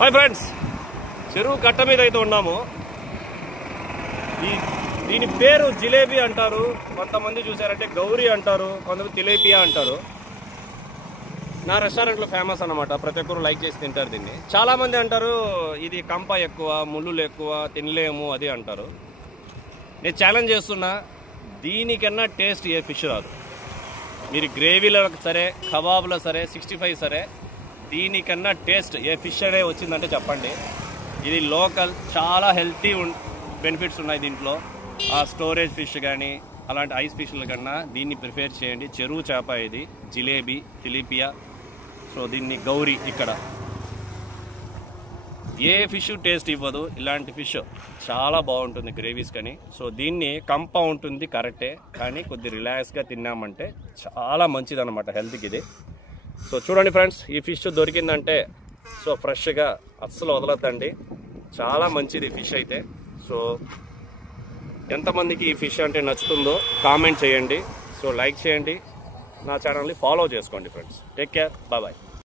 Hi friends, చెరువు కట్ట మీద అయితే ఉన్నాము. దీని పేరు జిలేబీ అంటారు, కొంతమంది చూసారంటే గౌరీ అంటారు, కొంతమంది తిలేపియా అంటారు. నా రెస్టారెంట్లో ఫేమస్ అన్నమాట, ప్రతి ఒక్కరు లైక్ చేసి తింటారు దీన్ని. చాలామంది అంటారు ఇది కంప ఎక్కువ, ముళ్ళులు ఎక్కువ, తినలేము అది అంటారు. నేను ఛాలెంజ్ చేస్తున్నా, దీనికన్నా టేస్ట్ ఏ ఫిష్ రాదు. మీరు గ్రేవీలో సరే, కబాబ్లో సరే, 65 సరే, దీనికన్నా టేస్ట్ ఏ ఫిష్ అనే వచ్చిందంటే చెప్పండి. ఇది లోకల్, చాలా హెల్తీ బెనిఫిట్స్ ఉన్నాయి దీంట్లో. ఆ స్టోరేజ్ ఫిష్ కానీ అలాంటి ఐస్ ఫిష్ల కన్నా దీన్ని ప్రిఫేర్ చేయండి. చెరువు చేప ఇది, జిలేబీ, తిలేపియా. సో దీన్ని గౌరీ. ఇక్కడ ఏ ఫిష్ టేస్ట్ ఇవ్వదు, ఇలాంటి ఫిష్ చాలా బాగుంటుంది గ్రేవీస్ కానీ. సో దీన్ని కంప ఉంటుంది కరెక్టే, కానీ కొద్ది రిలాక్స్గా తిన్నామంటే చాలా మంచిది అనమాట హెల్త్కి ఇది. సో చూడండి ఫ్రెండ్స్, ఈ ఫిష్ దొరికిందంటే సో ఫ్రెష్గా అస్సలు వదలద్దండి, చాలా మంచిది ఫిష్ అయితే. సో ఎంతమందికి ఈ ఫిష్ అంటే నచ్చుతుందో కామెంట్ చేయండి. సో లైక్ చేయండి, నా ఛానల్ని ఫాలో చేసుకోండి friends. Take care, bye bye.